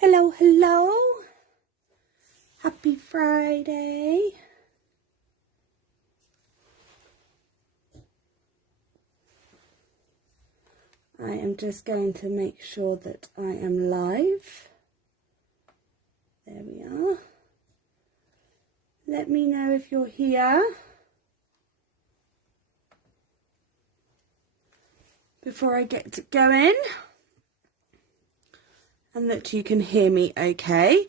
Hello, hello. Happy Friday. I am just going to make sure that I am live. There we are. Let me know if you're here before I get going, and that you can hear me okay.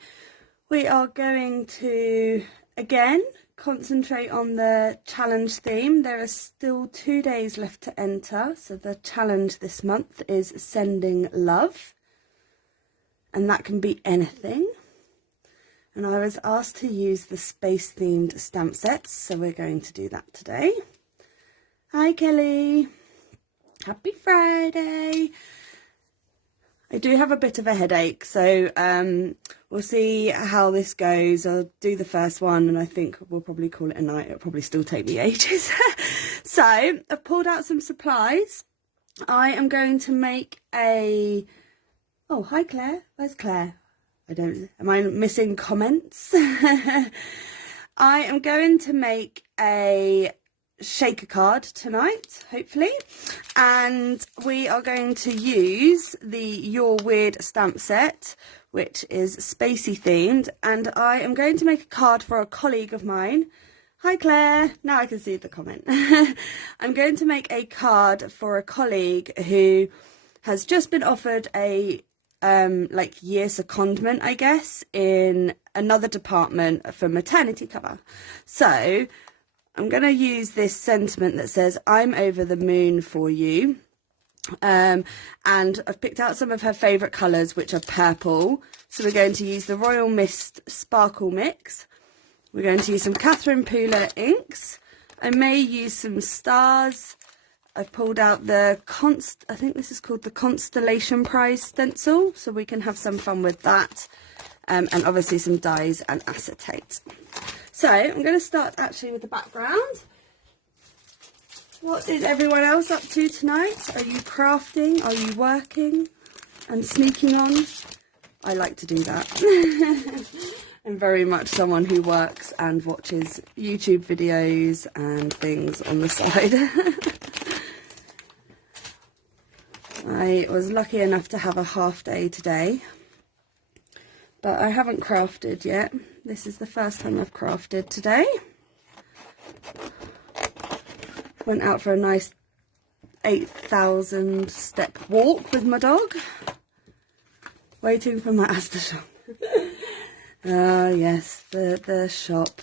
We are going to, again, concentrate on the challenge theme. There are still 2 days left to enter, so the challenge this month is sending love, and that can be anything. And I was asked to use the space themed stamp sets, so we're going to do that today. Hi Kelly, happy Friday. I do have a bit of a headache, so we'll see how this goes. I'll do the first one and I think we'll probably call it a night. It'll probably still take me ages. So I've pulled out some supplies. I am going to make a... Oh, hi Claire. Where's Claire? Am I missing comments? I am going to make a shaker card tonight, hopefully, and we are going to use the Your Weird stamp set, which is spacey themed, and I am going to make a card for a colleague of mine. Hi Claire, now I can see the comment. I'm going to make a card for a colleague who has just been offered a like year secondment, I guess, in another department for maternity cover. So I'm going to use this sentiment that says, I'm over the moon for you. And I've picked out some of her favourite colours, which are purple. So we're going to use the Royal Mist Sparkle Mix. We're going to use some Catherine Pooler inks. I may use some stars. I've pulled out the I think this is called the Constellation Prize stencil, so we can have some fun with that. And obviously some dyes and acetate. So I'm going to start actually with the background. What is everyone else up to tonight? Are you crafting? Are you working and sneaking on? I like to do that. I'm very much someone who works and watches YouTube videos and things on the side. I was lucky enough to have a half day today, but I haven't crafted yet. This is the first time I've crafted today. Went out for a nice 8,000 step walk with my dog, waiting for my Asda shop. Yes, the shop.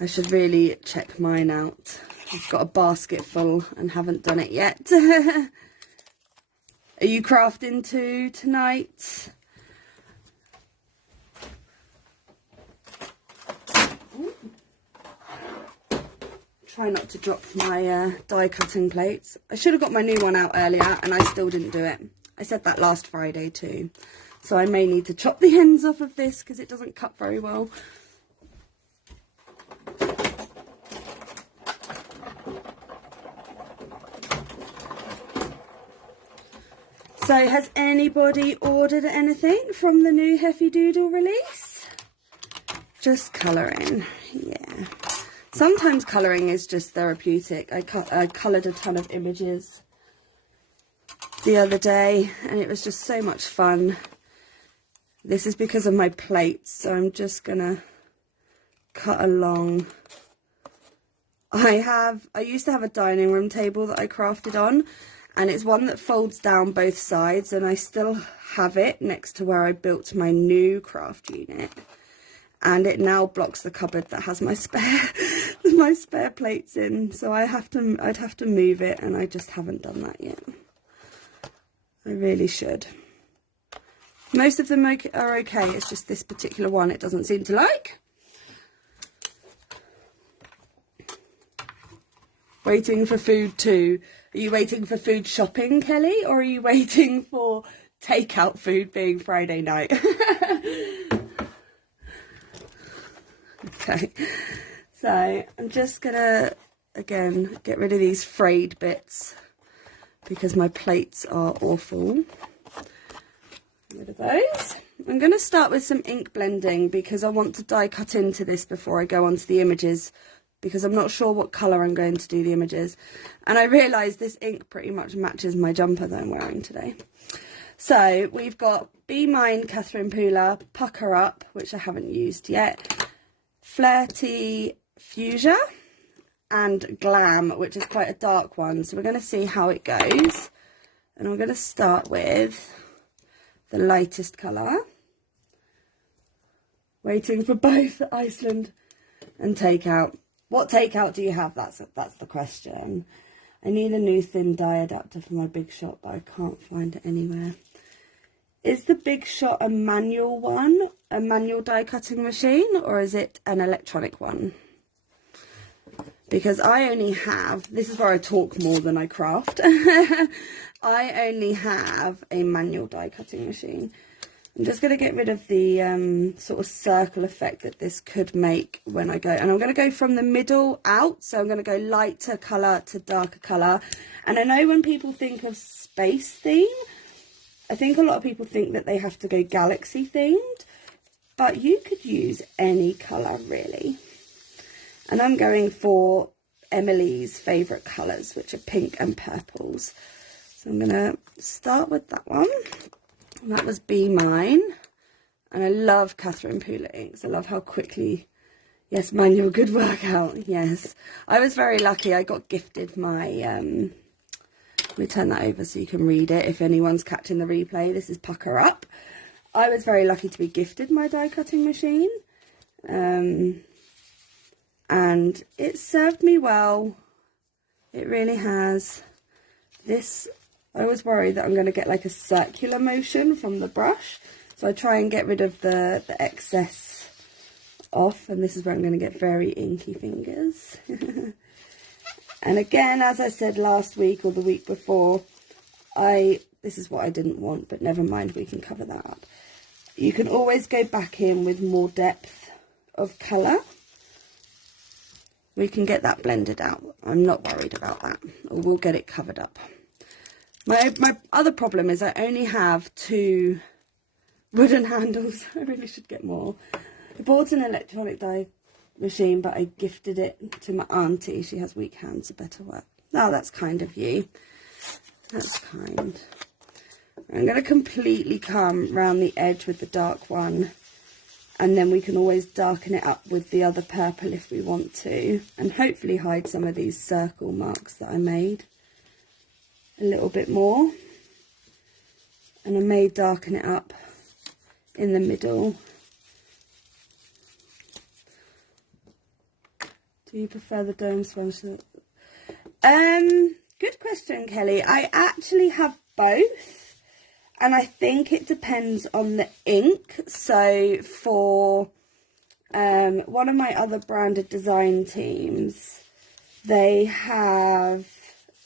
I should really check mine out. I've got a basket full and haven't done it yet. Are you crafting too tonight? Try not to drop my die cutting plates. I should have got my new one out earlier and I still didn't do it. I said that last Friday too. So I may need to chop the ends off of this because it doesn't cut very well. So has anybody ordered anything from the new Heffy Doodle release? Just colouring, yeah. Sometimes colouring is just therapeutic. I coloured a ton of images the other day and it was just so much fun. This is because of my plates, so I'm just gonna cut along. I used to have a dining room table that I crafted on, and it's one that folds down both sides, and I still have it next to where I built my new craft unit. And it now blocks the cupboard that has my spare plates in, so I'd have to move it, and I just haven't done that yet. I really should. Most of them are okay, it's just this particular one it doesn't seem to like. Waiting for food too. Are you waiting for food shopping, Kelly, or are you waiting for takeout food being Friday night? Okay, so I'm just gonna, again, get rid of these frayed bits because my plates are awful. Get rid of those. I'm going to start with some ink blending because I want to die cut into this before I go on to the images, because I'm not sure what colour I'm going to do the images. And I realised this ink pretty much matches my jumper that I'm wearing today. So we've got Be Mine, Catherine Pooler, Pucker Up, which I haven't used yet, Flirty Fuchsia, and Glam, which is quite a dark one. So we're going to see how it goes. And I'm going to start with the lightest colour. Waiting for both Iceland and Takeout. What Takeout do you have? That's the question. I need a new thin dye adapter for my Big Shot, but I can't find it anywhere. Is the Big Shot a manual one, a manual die cutting machine, or is it an electronic one? Because I only have, this is where I talk more than I craft. I only have a manual die cutting machine. I'm just going to get rid of the sort of circle effect that this could make when I go. And I'm going to go from the middle out. So I'm going to go lighter colour to darker colour. And I know when people think of space theme, I think a lot of people think that they have to go galaxy themed. But you could use any colour really. And I'm going for Emily's favourite colours, which are pink and purples. So I'm going to start with that one. And that was Be Mine. And I love Catherine Pooler inks. I love how quickly, yes, manual good workout, yes. I was very lucky. I got gifted my, let me turn that over so you can read it if anyone's catching the replay. This is Pucker Up. I was very lucky to be gifted my die cutting machine. And it served me well. It really has. This, I always worry that I'm going to get like a circular motion from the brush. So I try and get rid of the excess off. And this is where I'm going to get very inky fingers. And again, as I said last week or the week before, this is what I didn't want, but never mind, we can cover that up. You can always go back in with more depth of colour. We can get that blended out. I'm not worried about that. Or we'll get it covered up. My other problem is I only have 2 wooden handles. I really should get more. I bought an electronic die machine, but I gifted it to my auntie. She has weak hands, so better work. Oh, that's kind of you. That's kind. I'm going to completely come round the edge with the dark one. And then we can always darken it up with the other purple if we want to. And hopefully hide some of these circle marks that I made a little bit more. And I may darken it up in the middle. Do you prefer the dome sponge? Good question, Kelly. I actually have both. And I think it depends on the ink. So for one of my other branded design teams, they have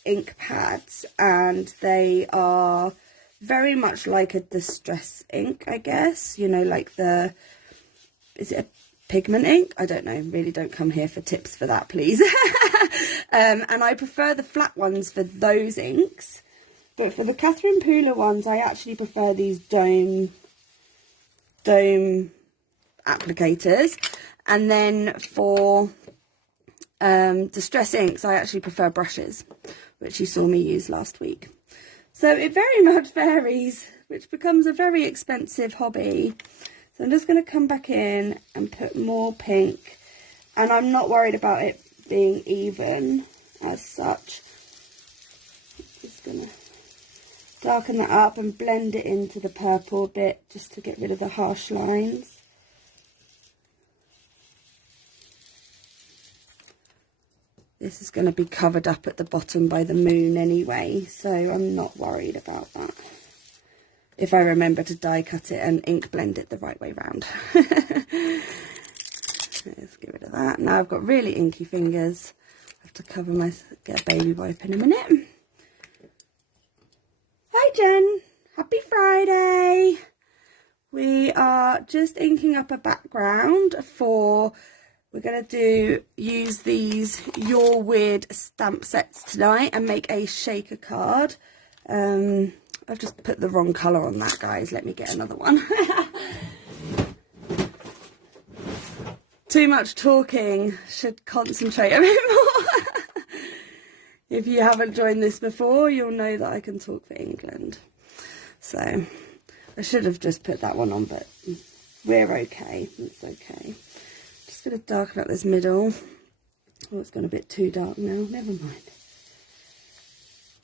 ink pads and they are very much like a distress ink, I guess. You know, like is it a pigment ink? I don't know. Really don't come here for tips for that, please. And I prefer the flat ones for those inks. But for the Catherine Pooler ones, I actually prefer these dome applicators. And then for distress inks, I actually prefer brushes, which you saw me use last week. So it very much varies, which becomes a very expensive hobby. So I'm just going to come back in and put more pink. And I'm not worried about it being even as such. Just going to darken that up and blend it into the purple a bit just to get rid of the harsh lines. This is going to be covered up at the bottom by the moon anyway, so I'm not worried about that. If I remember to die cut it and ink blend it the right way round. Let's get rid of that. Now I've got really inky fingers. I have to cover get a baby wipe in a minute. Hi Jen, happy Friday. We are just inking up a background for, we're going to use these Your Weird stamp sets tonight and make a shaker card. I've just put the wrong colour on that, guys. Let me get another one. Too much talking. Should concentrate a bit more. If you haven't joined this before, you'll know that I can talk for England. So I should have just put that one on, but we're okay. It's okay. Just going to darken up this middle. Oh, it's gone a bit too dark now. Never mind.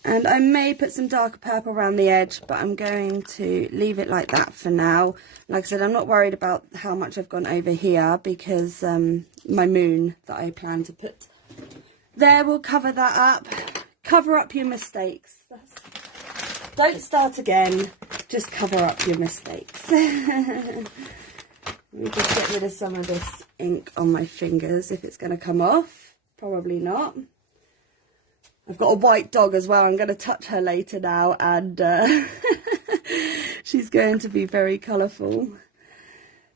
And I may put some darker purple around the edge, but I'm going to leave it like that for now. Like I said, I'm not worried about how much I've gone over here because my moon that I plan to put there will cover that up. Cover up your mistakes. Don't start again. Just cover up your mistakes. Let me just get rid of some of this ink on my fingers if it's going to come off. Probably not. I've got a white dog as well. I'm going to touch her later now, and she's going to be very colourful.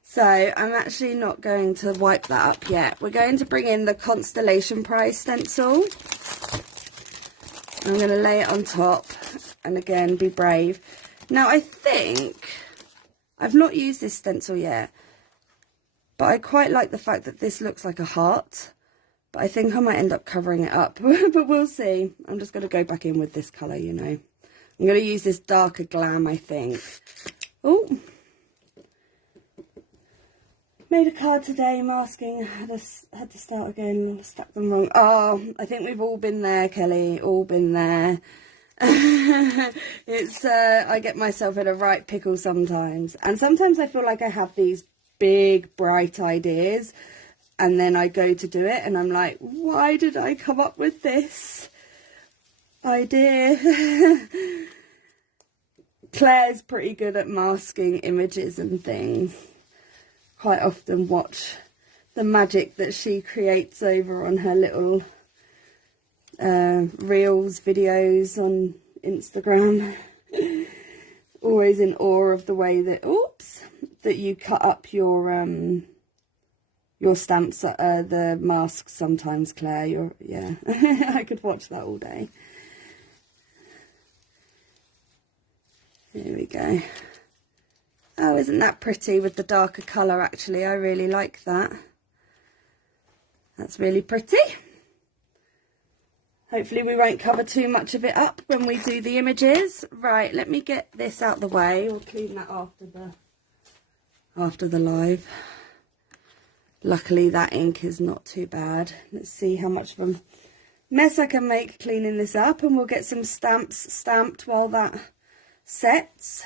So I'm actually not going to wipe that up yet. We're going to bring in the Constellation Prize stencil. I'm going to lay it on top and again be brave. Now I think I've not used this stencil yet, but I quite like the fact that this looks like a heart. But I think I might end up covering it up, but we'll see. I'm just going to go back in with this colour, you know. I'm going to use this darker glam, I think. Oh, made a card today, masking. Had to start again. I stuck them wrong. Oh, I think we've all been there, Kelly. All been there. It's I get myself in a right pickle sometimes, and sometimes I feel like I have these big, bright ideas. And then I go to do it and I'm like, why did I come up with this idea? Claire's pretty good at masking images and things. Quite often watch the magic that she creates over on her little reels, videos on Instagram. Always in awe of the way that, that you cut up your stamps, the masks sometimes, Claire. Yeah, I could watch that all day. Here we go. Oh, isn't that pretty with the darker colour, actually? I really like that. That's really pretty. Hopefully we won't cover too much of it up when we do the images. Right, let me get this out the way. We'll clean that after the live. Luckily that ink is not too bad. Let's see how much of a mess I can make cleaning this up, and we'll get some stamps stamped while that sets.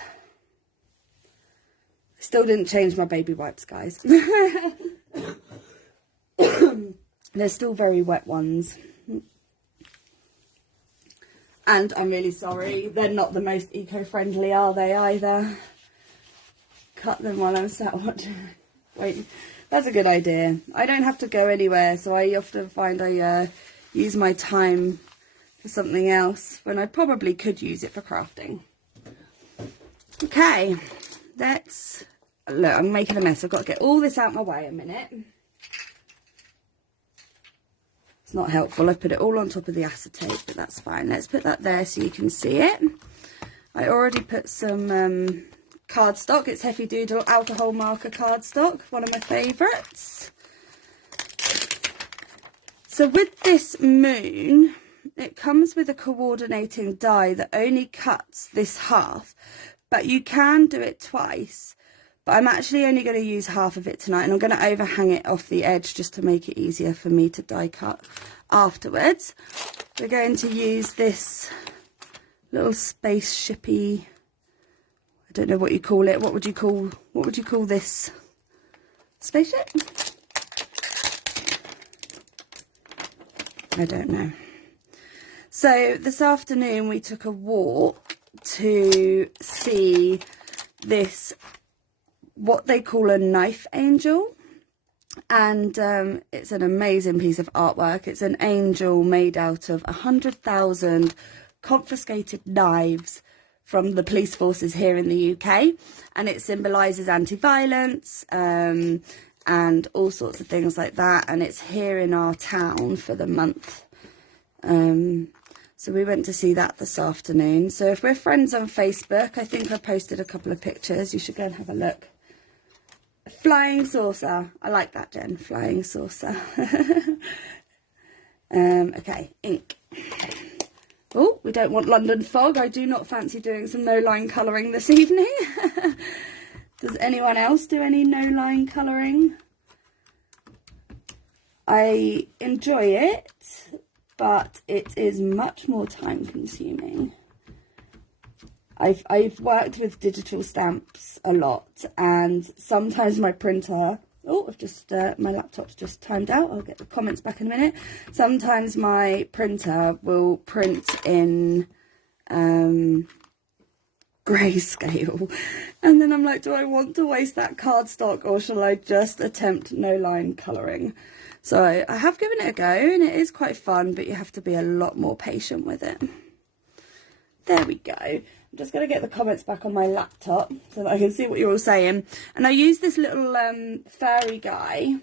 Still didn't change my baby wipes, guys. They're still very wet ones. And I'm really sorry, they're not the most eco-friendly, are they, either? Cut them while I'm sat watching. Wait. That's a good idea. I don't have to go anywhere, so I often find I use my time for something else when I probably could use it for crafting. Okay, let's... Look, I'm making a mess. I've got to get all this out my way a minute. It's not helpful. I've put it all on top of the acetate, but that's fine. Let's put that there so you can see it. I already put some... cardstock. It's Heffy Doodle alcohol marker cardstock, one of my favourites. So with this moon, it comes with a coordinating die that only cuts this half, but you can do it twice. But I'm actually only going to use half of it tonight, and I'm going to overhang it off the edge just to make it easier for me to die cut afterwards. We're going to use this little spaceshipy, I don't know what you call it. What would you call this? Spaceship? I don't know. So this afternoon we took a walk to see this, what they call a knife angel. And it's an amazing piece of artwork. It's an angel made out of 100,000 confiscated knives from the police forces here in the UK, and it symbolises anti-violence and all sorts of things like that, and it's here in our town for the month. So we went to see that this afternoon. So if we're friends on Facebook, I think I posted a couple of pictures. You should go and have a look. A flying saucer. I like that, Jen. Flying saucer. Okay, ink. Oh, we don't want London fog. I do not fancy doing some no-line colouring this evening. Does anyone else do any no-line colouring? I enjoy it, but it is much more time consuming. I've worked with digital stamps a lot, and sometimes my printer, my laptop's just timed out. I'll get the comments back in a minute. Sometimes my printer will print in grayscale, and then I'm like, do I want to waste that cardstock, or shall I just attempt no line colouring? So I have given it a go, and it is quite fun, but you have to be a lot more patient with it. There we go. I'm just going to get the comments back on my laptop so that I can see what you're all saying. And I use this little fairy guy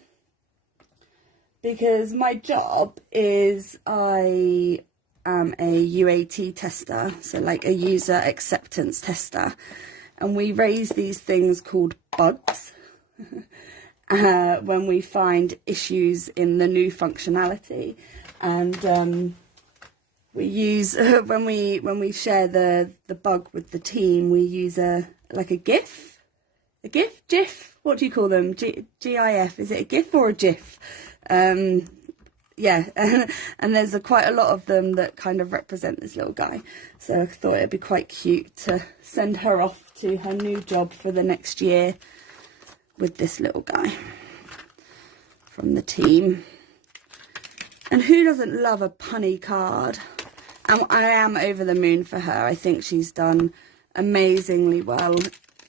because my job is I am a UAT tester, so like a user acceptance tester. And we raise these things called bugs. When we find issues in the new functionality, and we use when we share the bug with the team, we use a GIF, what do you call them? GIF, is it a GIF or a GIF? Yeah, and there's quite a lot of them that kind of represent this little guy, so I thought it'd be quite cute to send her off to her new job for the next year with this little guy from the team. And who doesn't love a punny card? And I am over the moon for her. I think she's done amazingly well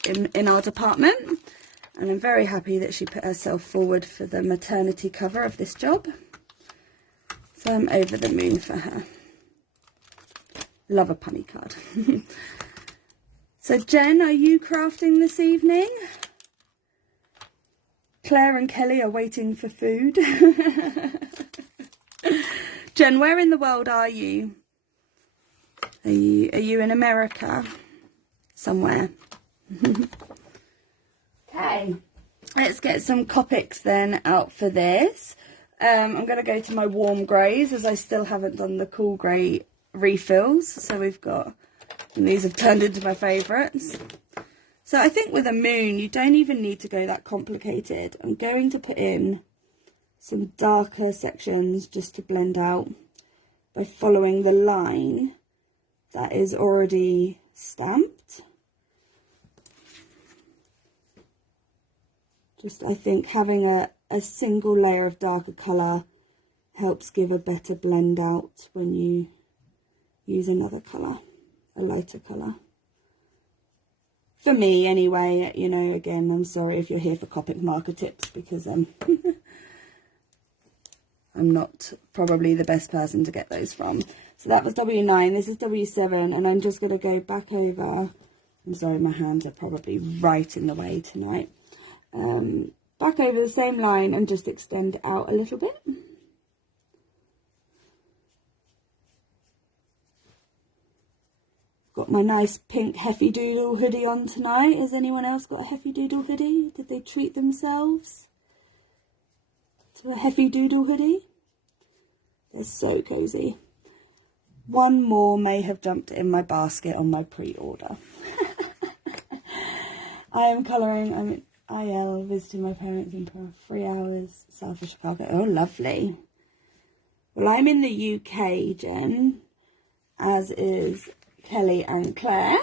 in our department, and I'm very happy that she put herself forward for the maternity cover of this job. So I'm over the moon for her. Love a punny card. So Jen, are you crafting this evening? Claire and Kelly are waiting for food. Jen, where in the world are you? Are you in America? Somewhere. Okay, let's get some Copics then out for this. I'm going to go to my warm greys as I still haven't done the cool grey refills. So we've got, and these have turned into my favourites. So I think with a moon, you don't even need to go that complicated. I'm going to put in some darker sections just to blend out by following the line that is already stamped. Just, I think having a single layer of darker colour helps give a better blend out when you use another colour, a lighter colour. For me, anyway, you know, again, I'm sorry if you're here for Copic marker tips, because I'm not probably the best person to get those from. So that was W9, this is W7, and I'm just going to go back over. I'm sorry, my hands are probably right in the way tonight. Back over the same line and just extend it out a little bit. Got my nice pink Heffy Doodle hoodie on tonight. Has anyone else got a Heffy Doodle hoodie? Did they treat themselves to a Heffy Doodle hoodie? They're so cozy. One more may have jumped in my basket on my pre-order. I am colouring. I'm in IL, visiting my parents in 3 hours south of Chicago. Oh, lovely. Well, I'm in the UK, Jen, as is Kelly and Claire.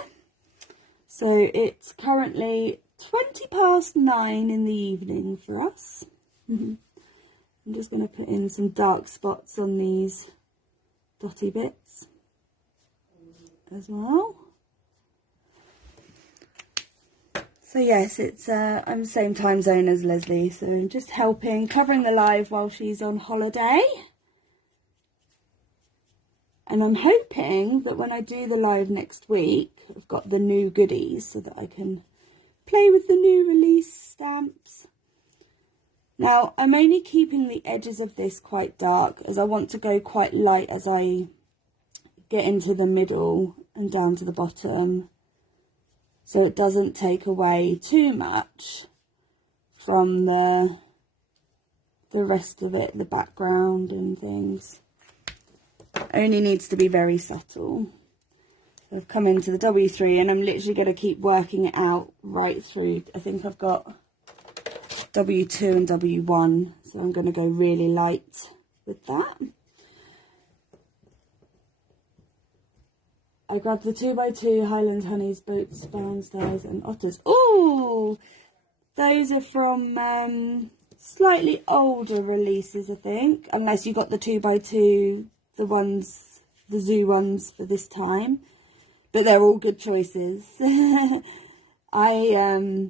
So it's currently 9:20 in the evening for us. I'm just going to put in some dark spots on these dotty bits as well. So yes, it's I'm the same time zone as Leslie, so I'm just helping, covering the live while she's on holiday. And I'm hoping that when I do the live next week, I've got the new goodies so that I can play with the new release stamps. Now, I'm only keeping the edges of this quite dark as I want to go quite light as I get into the middle and down to the bottom, so it doesn't take away too much from the rest of it, the background and things. Only needs to be very subtle. So I've come into the W3 and I'm literally going to keep working it out right through. I think I've got W2 and W1, so I'm going to go really light with that. I grabbed the 2x2 Highland Honeys, Boats, Bound Stars and Otters. Ooh! Those are from slightly older releases, I think. Unless you got the 2x2, the ones, the zoo ones for this time. But they're all good choices. I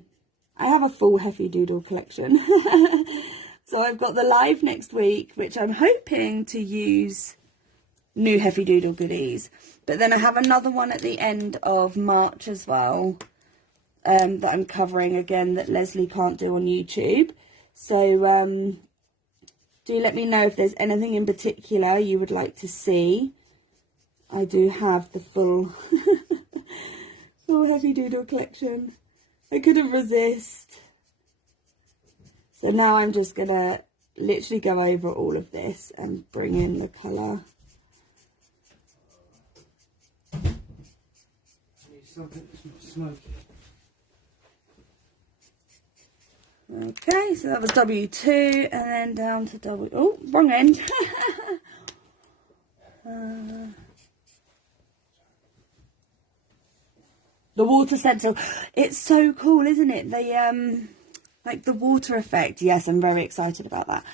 have a full Heffy Doodle collection. So I've got the live next week, which I'm hoping to use new Heffy Doodle goodies. But then I have another one at the end of March as well, that I'm covering again that Leslie can't do on YouTube. So do let me know if there's anything in particular you would like to see. I do have the full Heffy Doodle collection. I couldn't resist. So now I'm just going to literally go over all of this and bring in the colour. Something that's not smoky. Okay, so that was W2 and then down to W. Oh, wrong end. The water stencil. It's so cool, isn't it? The like the water effect. Yes, I'm very excited about that.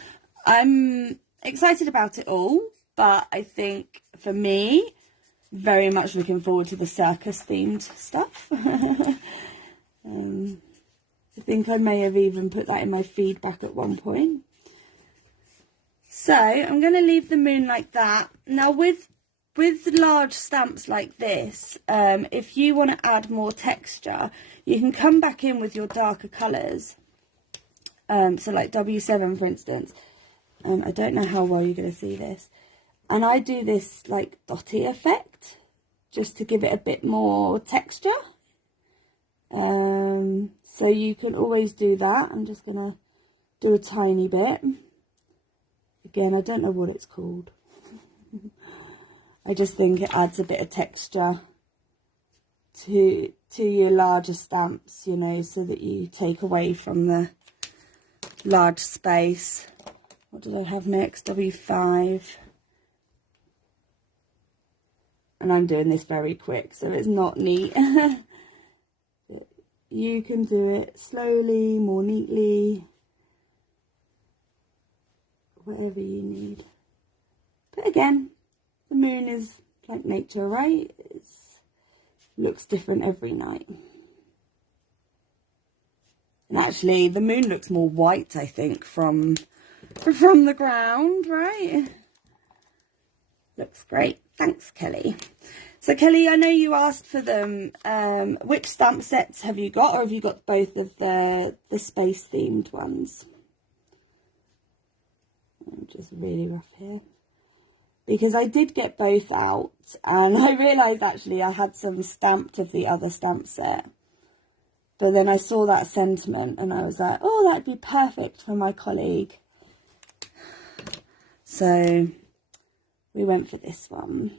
I'm excited about it all, but I think for me, very much looking forward to the circus themed stuff. I think I may have even put that in my feedback at one point. So I'm going to leave the moon like that. Now with large stamps like this, if you want to add more texture, you can come back in with your darker colours. So like W7 for instance. I don't know how well you're going to see this. And I do this like dotty effect just to give it a bit more texture. So you can always do that. I'm just going to do a tiny bit. Again, I don't know what it's called. I just think it adds a bit of texture to your larger stamps, you know, so that you take away from the large space. What did I have next? W5. And I'm doing this very quick, so it's not neat. You can do it slowly, more neatly, whatever you need. But again, the moon is like nature, right? It looks different every night. And actually, the moon looks more white, I think, from the ground, right? Looks great. Thanks, Kelly. So, Kelly, I know you asked for them. Which stamp sets have you got, or have you got both of the space-themed ones? I'm just really rough here. Because I did get both out, and I realised, actually, I had some stamped of the other stamp set. But then I saw that sentiment, and I was like, oh, that'd be perfect for my colleague. So we went for this one.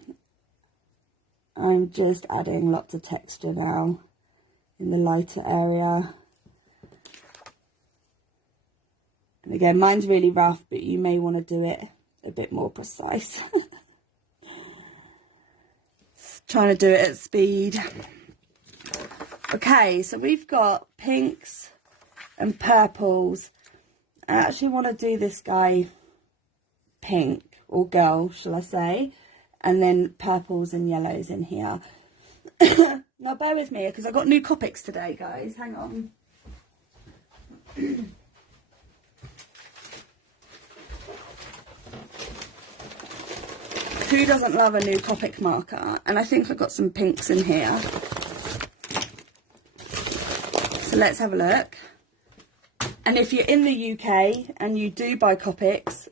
I'm just adding lots of texture now in the lighter area. And again, mine's really rough, but you may want to do it a bit more precise. Trying to do it at speed. Okay, so we've got pinks and purples. I actually want to do this guy pink, or girl, shall I say, and then purples and yellows in here. Now bear with me, because I've got new Copics today, guys. Hang on. Who doesn't love a new Copic marker? And I think I've got some pinks in here. So let's have a look. And if you're in the UK and you do buy Copics,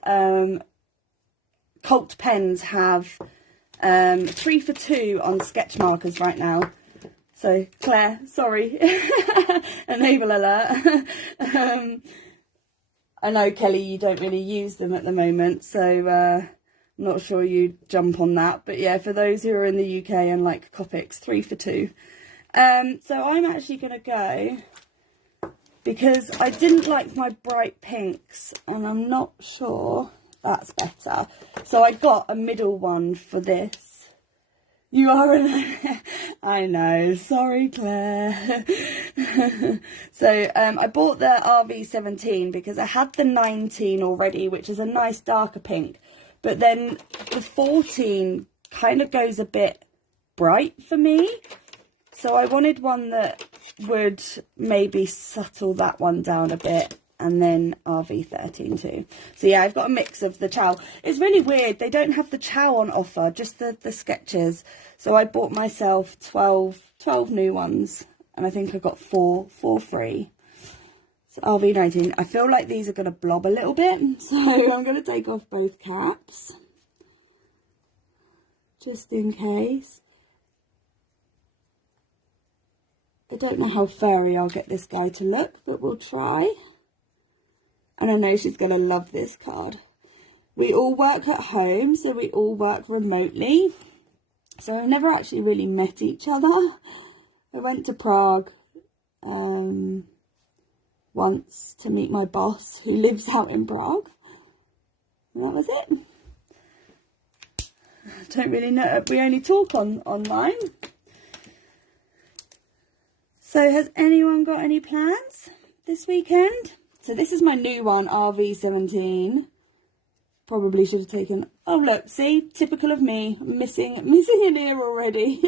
Cult pens have 3 for 2 on sketch markers right now. So Claire, sorry, enable alert. I know, Kelly, you don't really use them at the moment, so I'm not sure you'd jump on that. But yeah, for those who are in the UK and like Copics, 3 for 2. So I'm actually going to go, because I didn't like my bright pinks, and I'm not sure that's better. So I got a middle one for this. You are I know, sorry Claire. So I bought the RV17 because I had the 19 already, which is a nice darker pink. But then the 14 kind of goes a bit bright for me. So I wanted one that would maybe settle that one down a bit, and then RV13 too. So yeah, I've got a mix of the chow. It's really weird, they don't have the chow on offer, just the sketches. So I bought myself 12 new ones, and I think I got four free. So RV19, I feel like these are going to blob a little bit, so I'm going to take off both caps, just in case. I don't know how furry I'll get this guy to look, but we'll try. And I know she's going to love this card. We all work at home, so we all work remotely. So I've never actually really met each other. I went to Prague once to meet my boss, who lives out in Prague. And that was it. I don't really know. We only talk online. So has anyone got any plans this weekend? So this is my new one, RV17. Probably should have taken... Oh, look, see? Typical of me. Missing an ear already.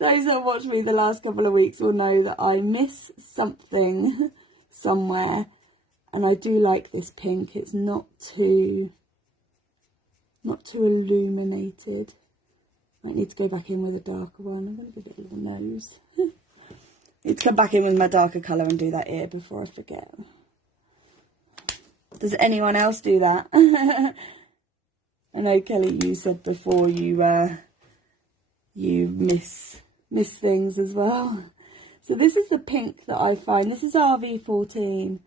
Those that watch me the last couple of weeks will know that I miss something somewhere. And I do like this pink. It's not too illuminated. Might need to go back in with a darker one. I'm going to give it a little nose. Need to come back in with my darker colour and do that ear before I forget. Does anyone else do that? I know, Kelly, you said before you miss things as well. So this is the pink that I find. This is RV14.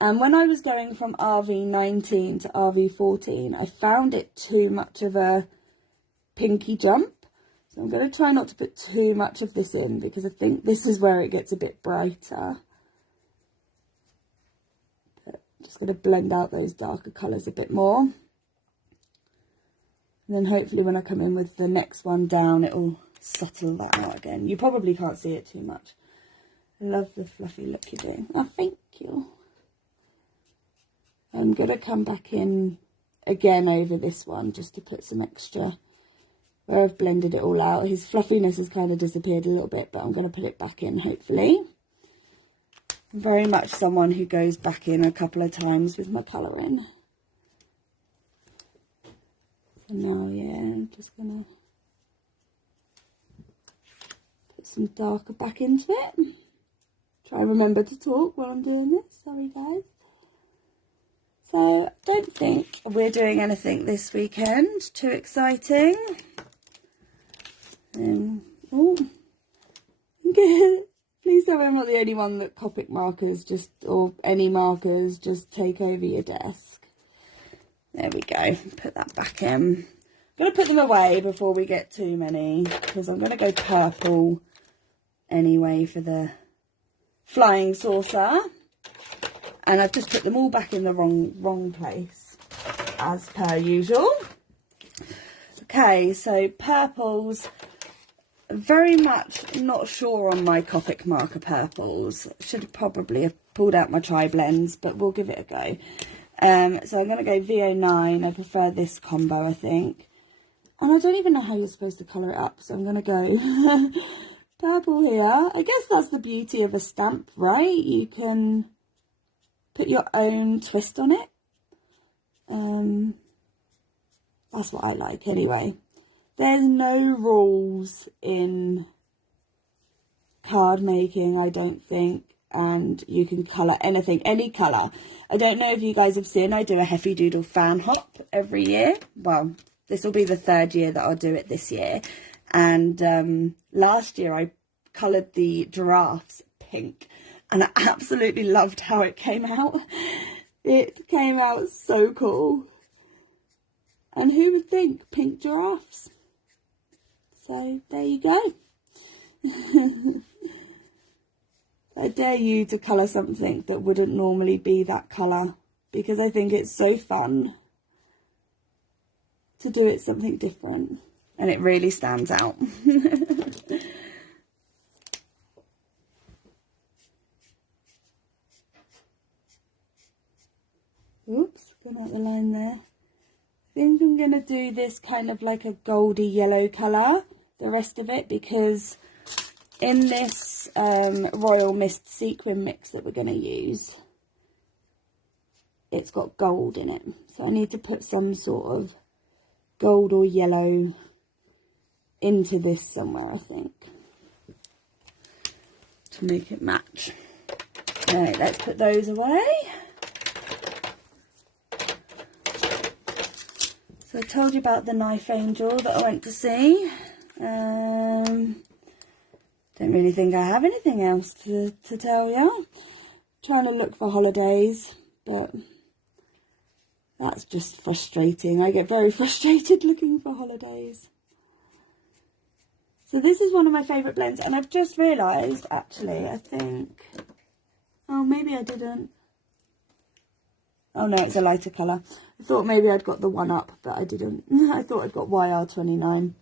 And when I was going from RV19 to RV14, I found it too much of a pinky jump. So I'm going to try not to put too much of this in, because I think this is where it gets a bit brighter. But I'm just going to blend out those darker colours a bit more. And then hopefully when I come in with the next one down, it'll settle that out again. You probably can't see it too much. I love the fluffy look you're doing. Oh, thank you. I'm going to come back in again over this one just to put some extra... Where I've blended it all out. His fluffiness has kind of disappeared a little bit, but I'm going to put it back in, hopefully. I'm very much someone who goes back in a couple of times with my colouring. So now, yeah, I'm just going to put some darker back into it. Try and remember to talk while I'm doing this. Sorry, guys. So, I don't think we're doing anything this weekend. Too exciting. Oh, please tell me I'm not the only one that Copic markers or any markers just take over your desk. There we go. Put that back in. I'm going to put them away before we get too many, because I'm going to go purple anyway for the flying saucer. And I've just put them all back in the wrong place, as per usual. Okay, so purples... Very much not sure on my Copic marker purples. Should probably have pulled out my tri-blends, but we'll give it a go. So I'm going to go VO9. I prefer this combo, I think. And I don't even know how you're supposed to colour it up, so I'm going to go purple here. I guess that's the beauty of a stamp, right? You can put your own twist on it. That's what I like anyway. There's no rules in card making, I don't think, and you can colour anything, any colour. I don't know if you guys have seen, I do a Heffy Doodle fan hop every year. Well, this will be the third year that I'll do it this year. And last year I coloured the giraffes pink, and I absolutely loved how it came out. It came out so cool. And who would think pink giraffes? So there you go. I dare you to colour something that wouldn't normally be that colour, because I think it's so fun to do it something different, and it really stands out. Oops, gone out the line there. I think I'm going to do this kind of like a goldy yellow colour, the rest of it, because in this Royal Mist sequin mix that we're going to use, it's got gold in it. So I need to put some sort of gold or yellow into this somewhere, I think, to make it match. Alright, let's put those away. So I told you about the knife angel that I went to see. Don't really think I have anything else to tell you. Trying to look for holidays, but that's just frustrating. I get very frustrated looking for holidays. So this is one of my favourite blends, and I've just realised, actually, I think, oh, maybe I didn't. Oh no, it's a lighter colour. I thought maybe I'd got the one up, but I didn't. I thought I'd got YR29.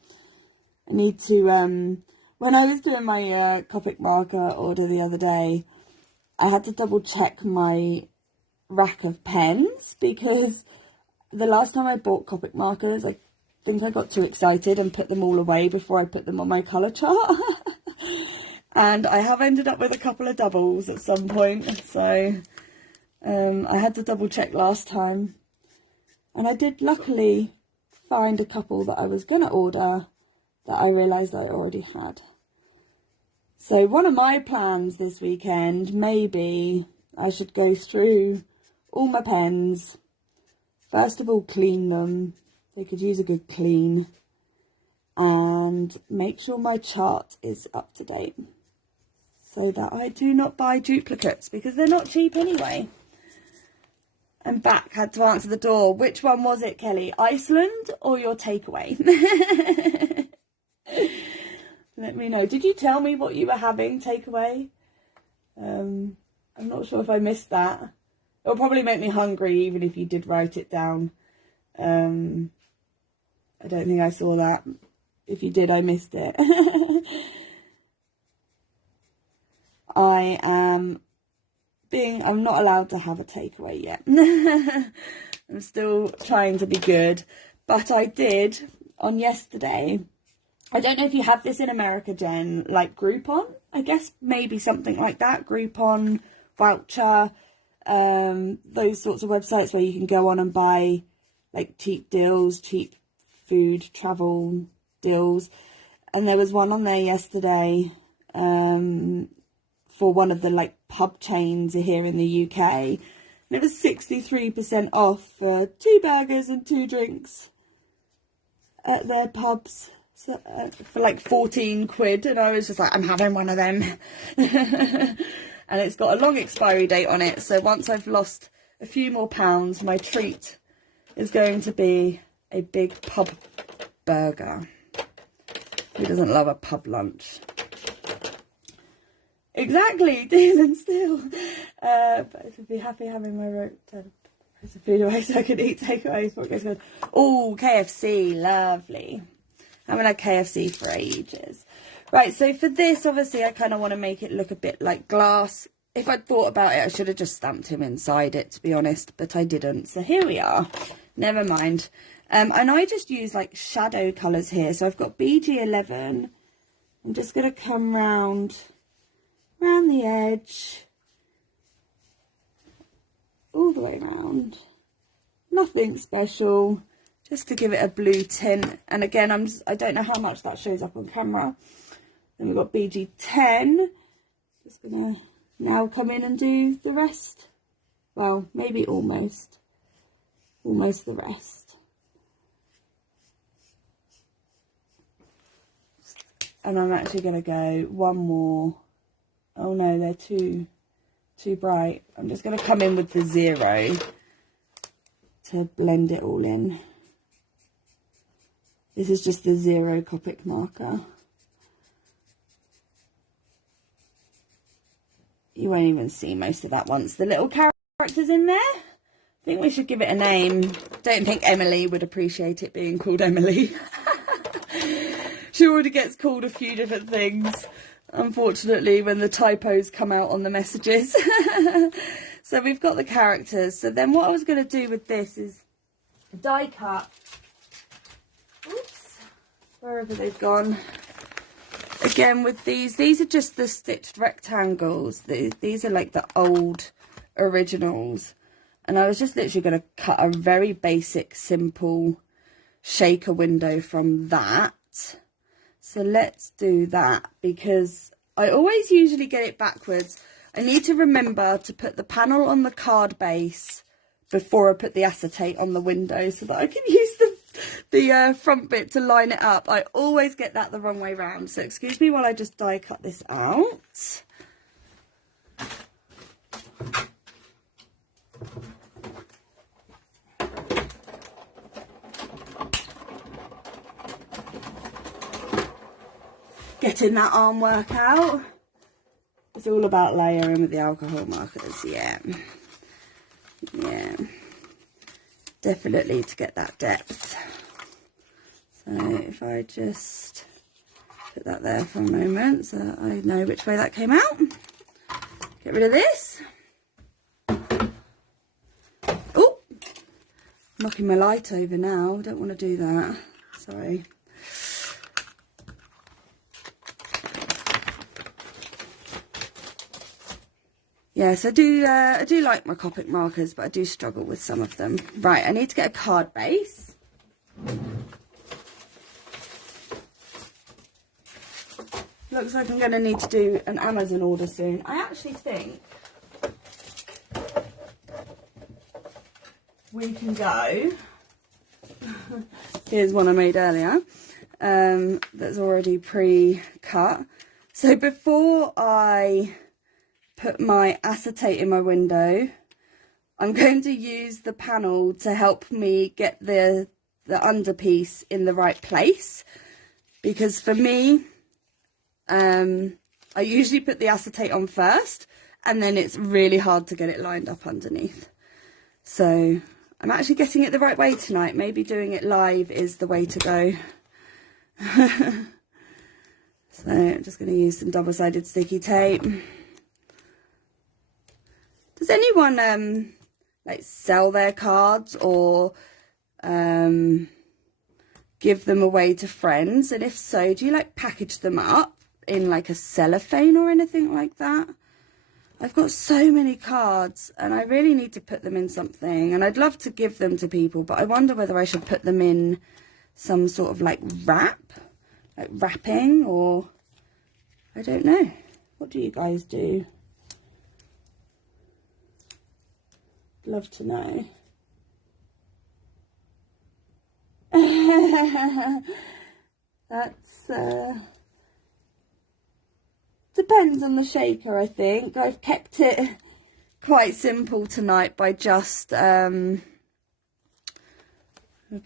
I need to, when I was doing my Copic marker order the other day, I had to double check my rack of pens, because the last time I bought Copic markers, I think I got too excited and put them all away before I put them on my colour chart. And I have ended up with a couple of doubles at some point, so I had to double check last time, and I did luckily find a couple that I was going to order that I realised I already had. So one of my plans this weekend, maybe I should go through all my pens. First of all, clean them. They could use a good clean. And make sure my chart is up to date, so that I do not buy duplicates, because they're not cheap anyway. And back had to answer the door. Which one was it, Kelly? Iceland or your takeaway? Let me know. Did you tell me what you were having takeaway? I'm not sure if I missed that. It'll probably make me hungry even if you did write it down. I don't think I saw that. If you did, I missed it. I'm not allowed to have a takeaway yet. I'm still trying to be good. But I did on yesterday. I don't know if you have this in America, Jen, like Groupon, I guess maybe something like that. Groupon, Voucher, those sorts of websites where you can go on and buy like cheap deals, cheap food, travel deals. And there was one on there yesterday for one of the like pub chains here in the UK. And it was 63% off for 2 burgers and 2 drinks at their pubs. So, for like 14 quid, and I was just like, I'm having one of them. And it's got a long expiry date on it, so once I've lost a few more pounds, my treat is going to be a big pub burger. Who doesn't love a pub lunch? Exactly, dealing still. But I would be happy having my food away so I could eat takeaways before it goes good. Oh, KFC, lovely. I haven't had KFC for ages. Right, so for this, obviously, I kind of want to make it look a bit like glass. If I'd thought about it, I should have just stamped him inside it, to be honest, but I didn't. So here we are. Never mind. And I just use, like, shadow colours here. So I've got BG11. I'm just going to come round the edge. All the way around. Nothing special. Just to give it a blue tint. And again, I don't know how much that shows up on camera. Then we've got BG10. Just gonna now come in and do the rest. Well, maybe almost the rest. And I'm actually going to go one more. Oh no, they're too bright. I'm just going to come in with the 0 to blend it all in. This is just the 0 Copic marker. You won't even see most of that once the little character's in there. I think we should give it a name. Don't think Emily would appreciate it being called Emily. She already gets called a few different things, unfortunately, when the typos come out on the messages. So we've got the characters. So then what I was going to do with this is die cut. Oops, wherever they've gone. Again, with these are just the stitched rectangles. These are like the old originals. And I was just literally going to cut a very basic, simple shaker window from that. So let's do that, because I always usually get it backwards. I need to remember to put the panel on the card base before I put the acetate on the window so that I can use the front bit to line it up. I always get that the wrong way round. So excuse me while I just die cut this out. Getting that arm work out. It's all about layering with the alcohol markers, yeah. Yeah. Definitely to get that depth. So if I just put that there for a moment so I know which way that came out. Get rid of this. Oh! Knocking my light over now. Don't want to do that. Sorry. Yes, I do like my Copic markers, but I do struggle with some of them. Right, I need to get a card base. Looks like I'm going to need to do an Amazon order soon. I actually think we can go. Here's one I made earlier that's already pre-cut. So before I put my acetate in my window, I'm going to use the panel to help me get the underpiece in the right place, because for me I usually put the acetate on first and then it's really hard to get it lined up underneath. So I'm actually getting it the right way tonight. Maybe doing it live is the way to go. So I'm just going to use some double-sided sticky tape. Does anyone like sell their cards or give them away to friends? And if so, do you like package them up in like a cellophane or anything like that? I've got so many cards and I really need to put them in something, and I'd love to give them to people, but I wonder whether I should put them in some sort of like wrapping, or I don't know. What do you guys do? Love to know. That's depends on the shaker, I think. I've kept it quite simple tonight by just I'll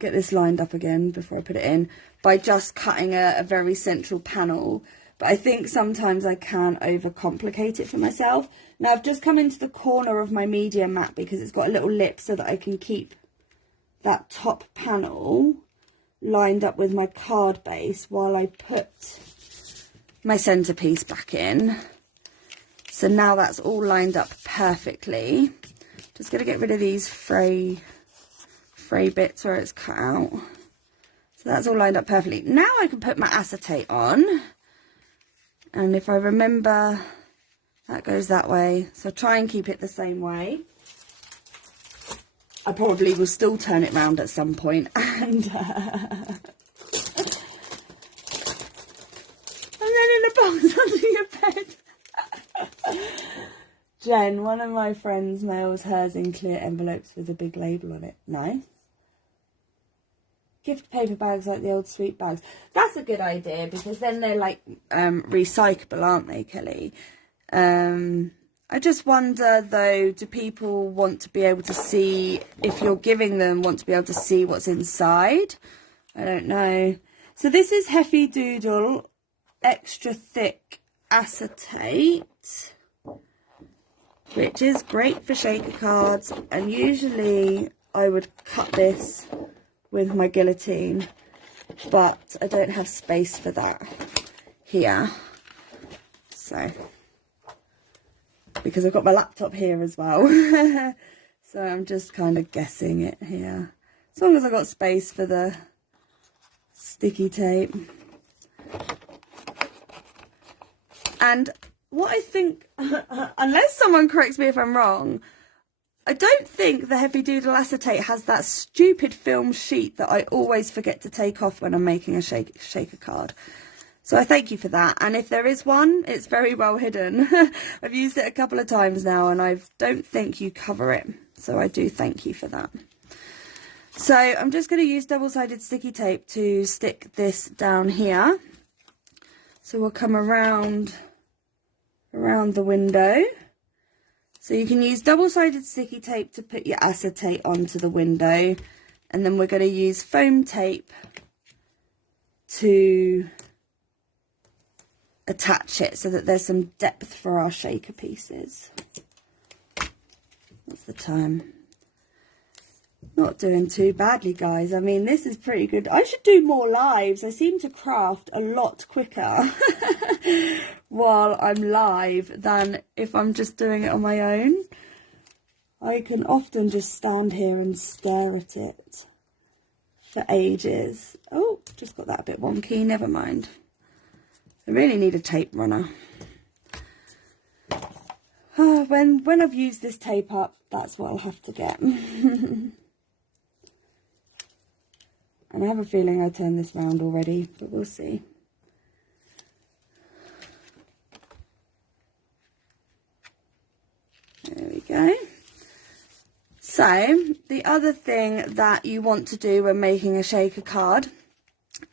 get this lined up again before I put it in, by just cutting a very central panel. But I think sometimes I can overcomplicate it for myself. Now I've just come into the corner of my media mat because it's got a little lip so that I can keep that top panel lined up with my card base while I put my centerpiece back in. So now that's all lined up perfectly. Just gonna get rid of these fray bits where it's cut out. So that's all lined up perfectly. Now I can put my acetate on. And if I remember, that goes that way. So try and keep it the same way. I probably will still turn it round at some point. And then in a box under your bed. Jen, one of my friends mails hers in clear envelopes with a big label on it. Nice. gift paper bags like the old sweet bags. That's a good idea, because then they're like recyclable, aren't they, Kelly? I just wonder though, do people want to be able to see, if you're giving them, want to be able to see what's inside? I don't know. So this is Heffy Doodle extra thick acetate, which is great for shaker cards, and usually I would cut this with my guillotine, but I don't have space for that here, so, because I've got my laptop here as well. So I'm just kind of guessing it here, as long as I've got space for the sticky tape. And what I think, unless someone corrects me if I'm wrong, I don't think the Heffy Doodle acetate has that stupid film sheet that I always forget to take off when I'm making a shaker card. So I thank you for that. And if there is one, it's very well hidden. I've used it a couple of times now, and I don't think you cover it. So I do thank you for that. So I'm just going to use double-sided sticky tape to stick this down here. So we'll come around the window. So you can use double-sided sticky tape to put your acetate onto the window, and then we're going to use foam tape to attach it so that there's some depth for our shaker pieces. What's the time? Not doing too badly, guys. I mean, this is pretty good. I should do more lives. I seem to craft a lot quicker while I'm live than if I'm just doing it on my own. I can often just stand here and stare at it for ages. Oh, just got that a bit wonky. Never mind. I really need a tape runner. When I've used this tape up, that's what I'll have to get. And I have a feeling I turned this round already, but we'll see. There we go. So, the other thing that you want to do when making a shaker card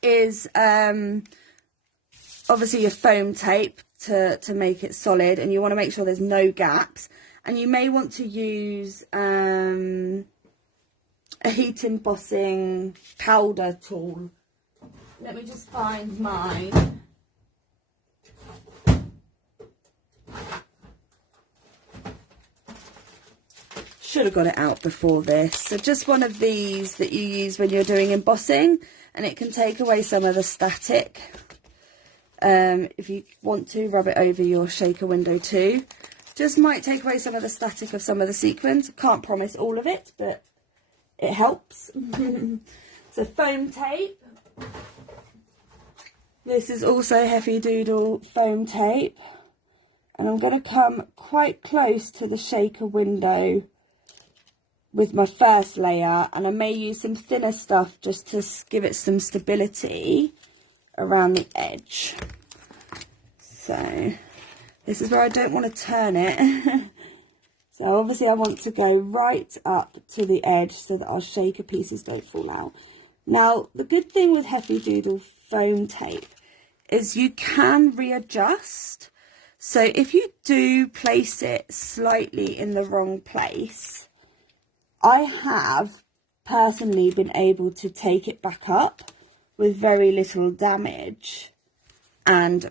is obviously your foam tape to make it solid, and you want to make sure there's no gaps. And you may want to use a heat embossing powder tool. Let me just find mine. Should have got it out before this. So just one of these that you use when you're doing embossing, and it can take away some of the static. If you want to, rub it over your shaker window too. Just might take away some of the static of some of the sequins. Can't promise all of it, but it helps. So foam tape. This is also Heffy Doodle foam tape. And I'm going to come quite close to the shaker window with my first layer. And I may use some thinner stuff just to give it some stability around the edge. So this is where I don't want to turn it. So obviously I want to go right up to the edge so that our shaker pieces don't fall out. Now, the good thing with Heffy Doodle foam tape is you can readjust. So if you do place it slightly in the wrong place, I have personally been able to take it back up with very little damage and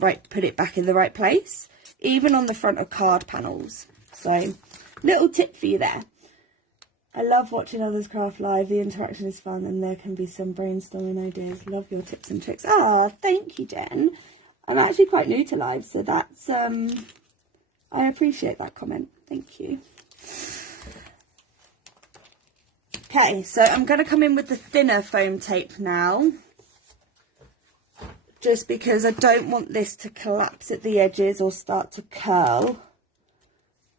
put it back in the right place, even on the front of card panels. So, little tip for you there. I love watching others craft live. The interaction is fun, and there can be some brainstorming ideas. Love your tips and tricks. Ah, thank you, Jen. I'm actually quite new to live, so that's I appreciate that comment. Thank you. Okay, so I'm going to come in with the thinner foam tape now, just because I don't want this to collapse at the edges or start to curl.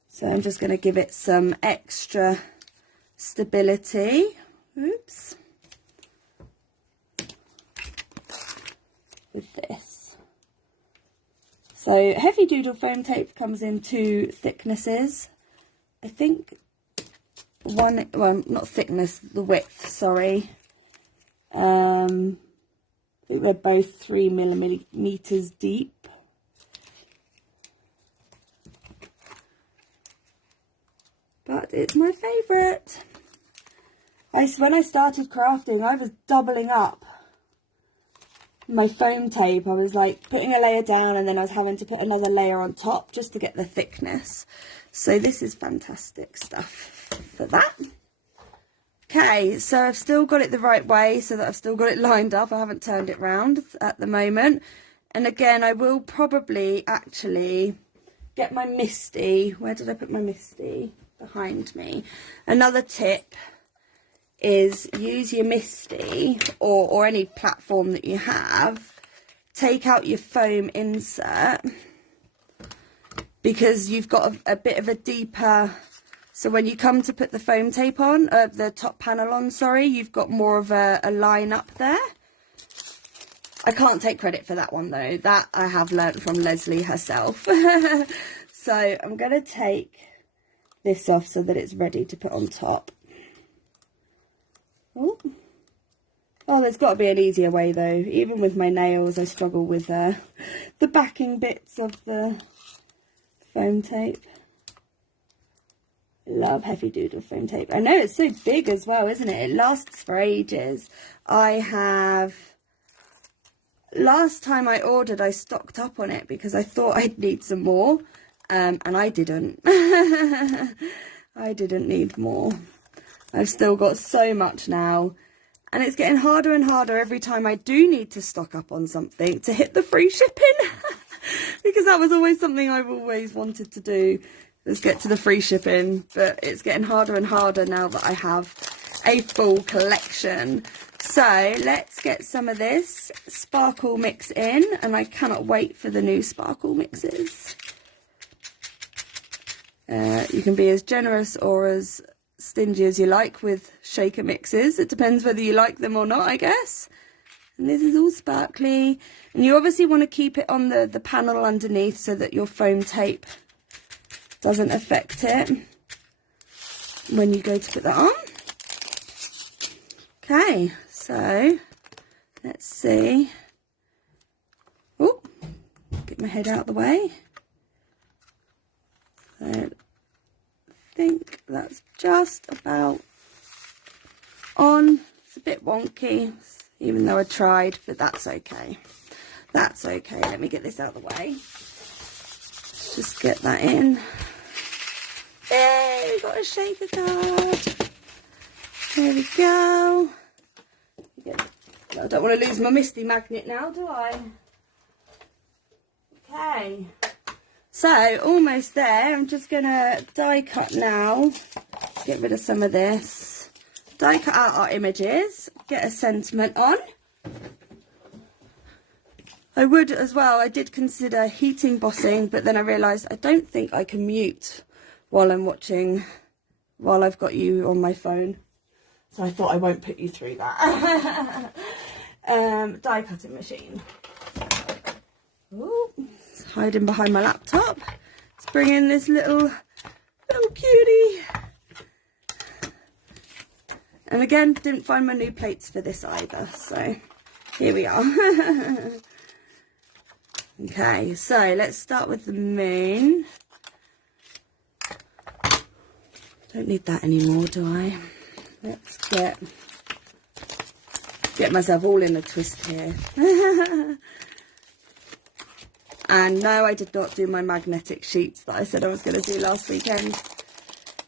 So I'm just going to give it some extra stability. Oops. With this. So Heffy Doodle foam tape comes in 2 thicknesses. I think one, well, not thickness, the width, sorry. I think they're both 3 millimeters deep. But it's my favourite. When I started crafting, I was doubling up my foam tape. I was like putting a layer down and then I was having to put another layer on top just to get the thickness. So this is fantastic stuff for that. Okay, so I've still got it the right way so that I've still got it lined up. I haven't turned it round at the moment. And again, I will probably actually get my Misty. Where did I put my Misty? Behind me. Another tip is use your Misty or any platform that you have. Take out your foam insert because you've got a bit of a deeper... So when you come to put the foam tape on, the top panel on, sorry, you've got more of a line up there. I can't take credit for that one though. That I have learnt from Leslie herself. So I'm going to take this off so that it's ready to put on top. Oh, there's got to be an easier way though. Even with my nails, I struggle with the backing bits of the foam tape. Love Heffy Doodle foam tape. I know it's so big as well, isn't it? It lasts for ages. Last time I ordered, I stocked up on it because I thought I'd need some more. And I didn't. I didn't need more. I've still got so much now. And it's getting harder and harder every time I do need to stock up on something to hit the free shipping. Because that was always something I've always wanted to do. Let's get to the free shipping, but it's getting harder and harder now that I have a full collection. So let's get some of this sparkle mix in, and I cannot wait for the new sparkle mixes. You can be as generous or as stingy as you like with shaker mixes. It depends whether you like them or not, I guess. And this is all sparkly, and you obviously want to keep it on the panel underneath so that your foam tape doesn't affect it when you go to put that on. Okay, so let's see. Oh, get my head out of the way. So I think that's just about on. It's a bit wonky, even though I tried, but that's okay. That's okay. Let me get this out of the way. Let's just get that in. Hey, we got a shaker card. There we go. I don't want to lose my Misty magnet now, do I? Okay. So, almost there. I'm just going to die cut now. Get rid of some of this. Die cut out our images. Get a sentiment on. I would as well. I did consider heat embossing, but then I realised I don't think I can mute while I'm watching, while I've got you on my phone. So I thought I won't put you through that. Die cutting machine. Ooh, it's hiding behind my laptop. Let's bring in this little cutie. And again, didn't find my new plates for this either. So here we are. Okay, so let's start with the moon. Don't need that anymore, do I? Let's get myself all in a twist here. And no, I did not do my magnetic sheets that I said I was going to do last weekend.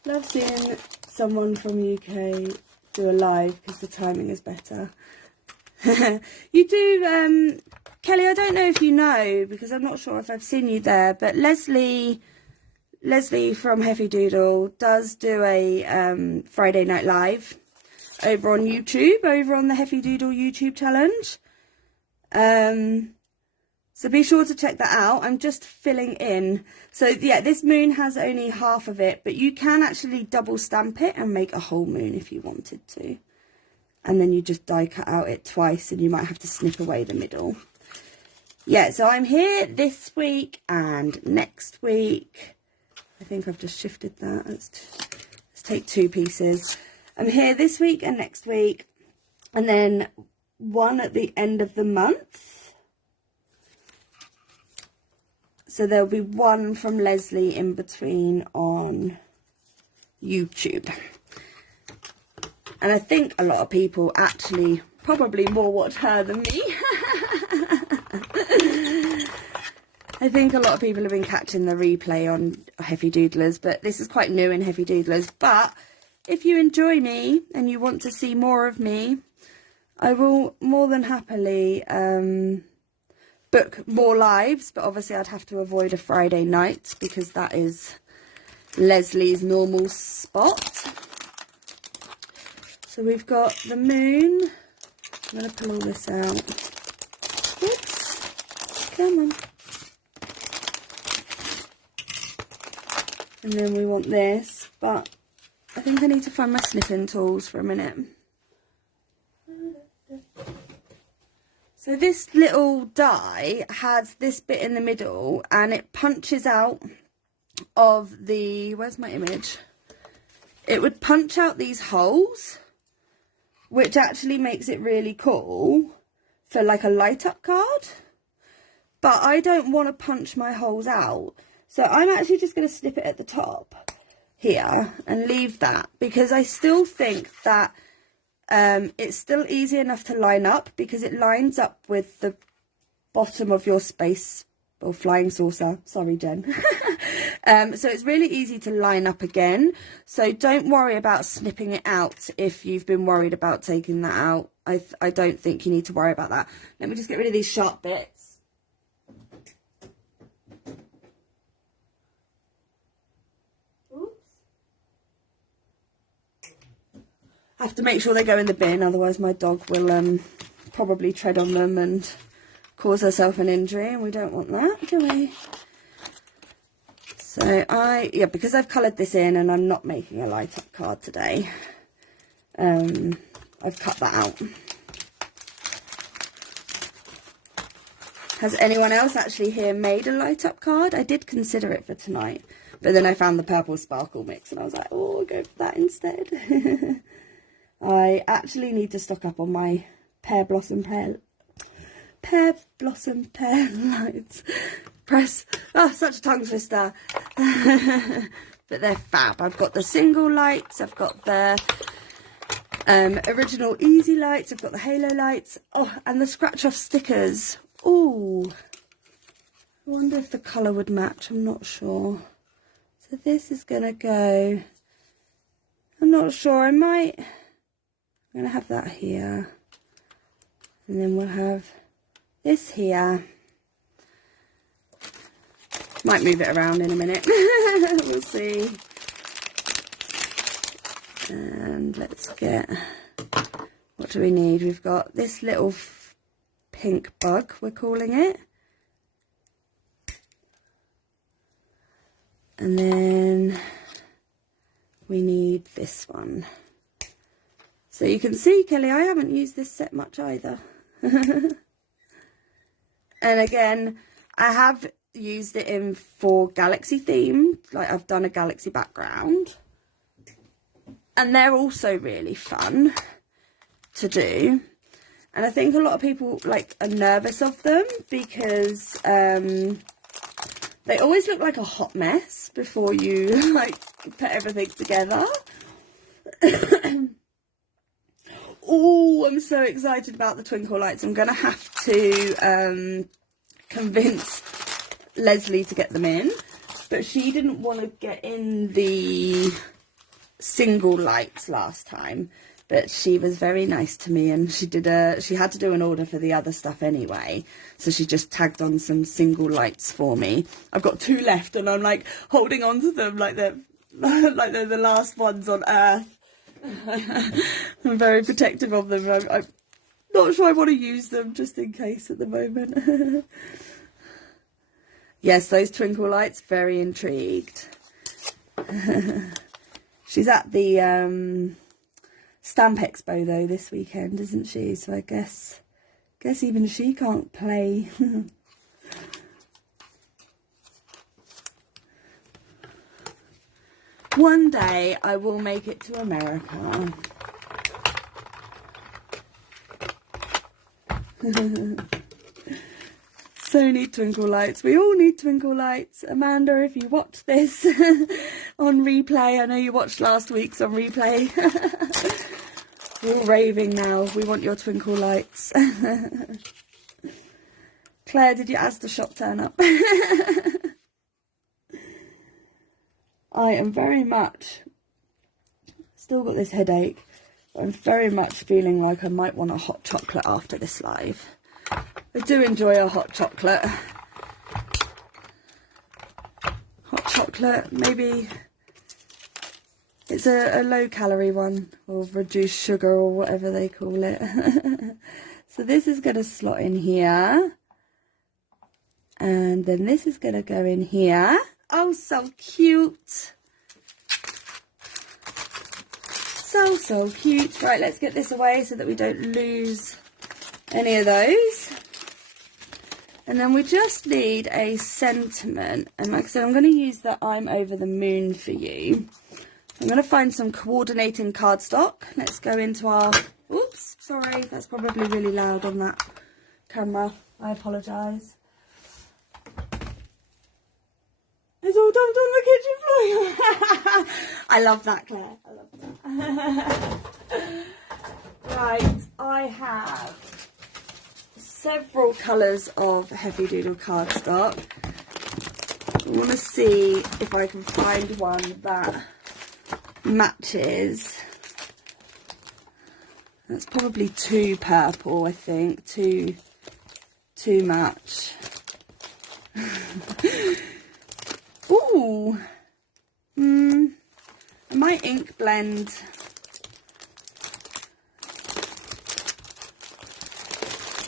Love seeing someone from UK do a live because the timing is better. You do, Kelly, I don't know if you know, because I'm not sure if I've seen you there, but Leslie from Heffy Doodle does do a Friday Night Live over on YouTube, over on the Heffy Doodle YouTube challenge. So be sure to check that out. I'm just filling in. So yeah, this moon has only half of it, but you can actually double stamp it and make a whole moon if you wanted to. And then you just die cut out it twice and you might have to snip away the middle. Yeah, so I'm here this week and next week. I think I've just shifted that. Let's take 2 pieces. I'm here this week and next week. And then one at the end of the month. So there'll be one from Leslie in between on YouTube. And I think a lot of people actually probably more watch her than me. I think a lot of people have been catching the replay on Heffy Doodlers, but this is quite new in Heffy Doodlers. But if you enjoy me and you want to see more of me, I will more than happily book more lives, but obviously I'd have to avoid a Friday night because that is Leslie's normal spot. So we've got the moon. I'm going to pull all this out. Oops. Come on. And then we want this, but I think I need to find my snipping tools for a minute. So this little die has this bit in the middle and it punches out of the, where's my image? It would punch out these holes, which actually makes it really cool for like a light up card. But I don't want to punch my holes out. So I'm actually just going to snip it at the top here and leave that because I still think that it's still easy enough to line up because it lines up with the bottom of your space or flying saucer. Sorry, Jen. So it's really easy to line up again. So don't worry about snipping it out if you've been worried about taking that out. I don't think you need to worry about that. Let me just get rid of these sharp bits. I have to make sure they go in the bin, otherwise my dog will probably tread on them and cause herself an injury, and we don't want that, do we? So because I've coloured this in and I'm not making a light up card today, I've cut that out. Has anyone else actually here made a light up card? I did consider it for tonight, but then I found the purple sparkle mix and I was like, oh, I'll go for that instead. I actually need to stock up on my pear blossom pear lights. Oh, such a tongue twister. But they're fab. I've got the single lights, I've got the original easy lights, I've got the halo lights, oh, and the scratch off stickers. Oh, I wonder if the colour would match, I'm not sure. So this is gonna go, I'm not sure, I'm gonna have that here, and then we'll have this here. Might move it around in a minute. We'll see. And let's get, what do we need? We've got this little pink bug, we're calling it. And then we need this one. So you can see, Kelly, I haven't used this set much either. And again, I have used it in for galaxy theme, like I've done a galaxy background. And they're also really fun to do. And I think a lot of people are nervous of them because they always look like a hot mess before you put everything together. Oh, I'm so excited about the twinkle lights. I'm going to have to convince Leslie to get them in. But she didn't want to get in the single lights last time. But she was very nice to me, and she had to do an order for the other stuff anyway. So she just tagged on some single lights for me. I've got 2 left, and I'm holding on to them like they're the last ones on Earth. I'm very protective of them. I'm not sure I want to use them just in case at the moment. Yes, those twinkle lights, very intrigued. She's at the Stamp Expo though this weekend, isn't she? So I guess even she can't play. One day I will make it to America. So need twinkle lights. We all need twinkle lights. Amanda, if you watch this on replay, I know you watched last week's on replay. We're all raving now. We want your twinkle lights. Claire, did your Asda shop turn up? I am very much, still got this headache. I'm very much feeling like I might want a hot chocolate after this live. I do enjoy a hot chocolate. Hot chocolate, maybe it's a low calorie one, or reduced sugar, or whatever they call it. So this is going to slot in here. And then this is going to go in here. Oh, so cute. So cute. Right, let's get this away so that we don't lose any of those. And then we just need a sentiment. And like I said, I'm going to use the I'm over the moon for you. I'm going to find some coordinating cardstock. Let's go into our... Oops, sorry, that's probably really loud on that camera. I apologise. It's all dumped on the kitchen floor. I love that, Claire. I love that. Right, I have several colours of Heffy Doodle cardstock. I want to see if I can find one that matches. That's probably too purple, I think. Too much. Ooh. I might ink blend.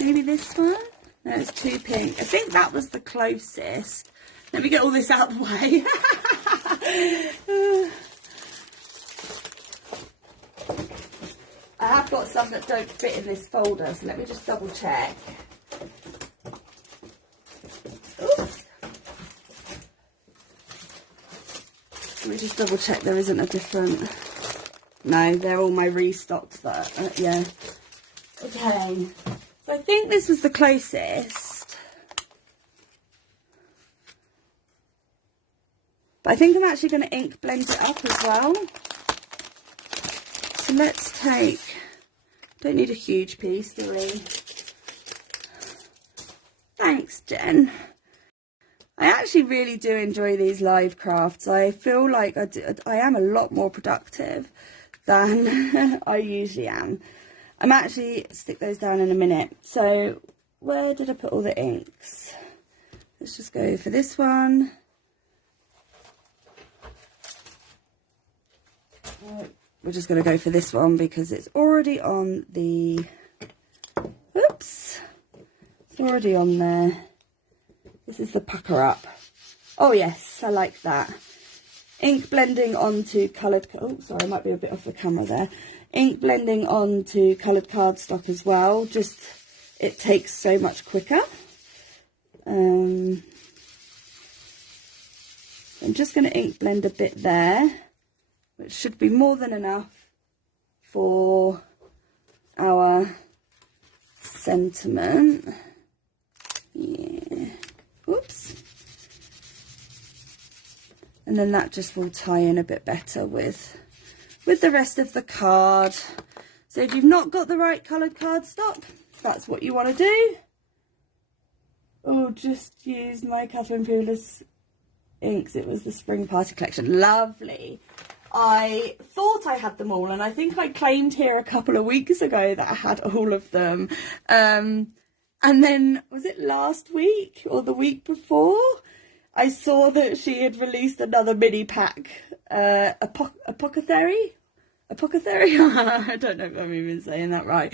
Maybe this one? No, it's too pink. I think that was the closest. Let me get all this out of the way. I have got some that don't fit in this folder, so let me just double check. Oops. Let me just double check there isn't a different... No, they're all my restocks that, yeah. Okay, so I think this was the closest. But I think I'm actually going to ink blend it up as well. So let's take... Don't need a huge piece, do we? Thanks, Jen. I actually really do enjoy these live crafts. I feel like I am a lot more productive than I usually am. I'm actually stick those down in a minute. So where did I put all the inks? Let's just go for this one. We're just going to go for this one because it's already on the... Oops. It's already on there. This is the pucker up. Oh yes, I like that. Ink blending onto coloured... Oh, sorry, I might be a bit off the camera there. Ink blending onto coloured cardstock as well. Just, it takes so much quicker. I'm just going to ink blend a bit there, which should be more than enough for our sentiment. Yeah. Oops. And then that just will tie in a bit better with the rest of the card. So if you've not got the right coloured cardstock, that's what you want to do. Or just use my Catherine Pooler's inks. It was the Spring Party collection. Lovely. I thought I had them all, and I think I claimed here a couple of weeks ago that I had all of them. And then, was it last week or the week before? I saw that she had released another mini pack. Apothecary? Apothecary? I don't know if I'm even saying that right.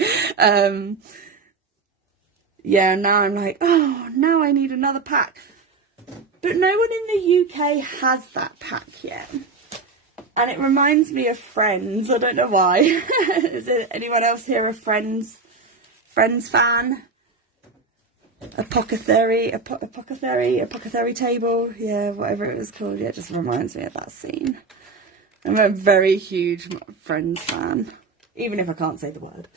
Yeah, now I'm like, oh, now I need another pack. But no one in the UK has that pack yet. And it reminds me of Friends. I don't know why. Is there anyone else here a Friends fan? Apothecary table. Yeah, whatever it was called. Yeah, it just reminds me of that scene. I'm a very huge Friends fan, even if I can't say the word.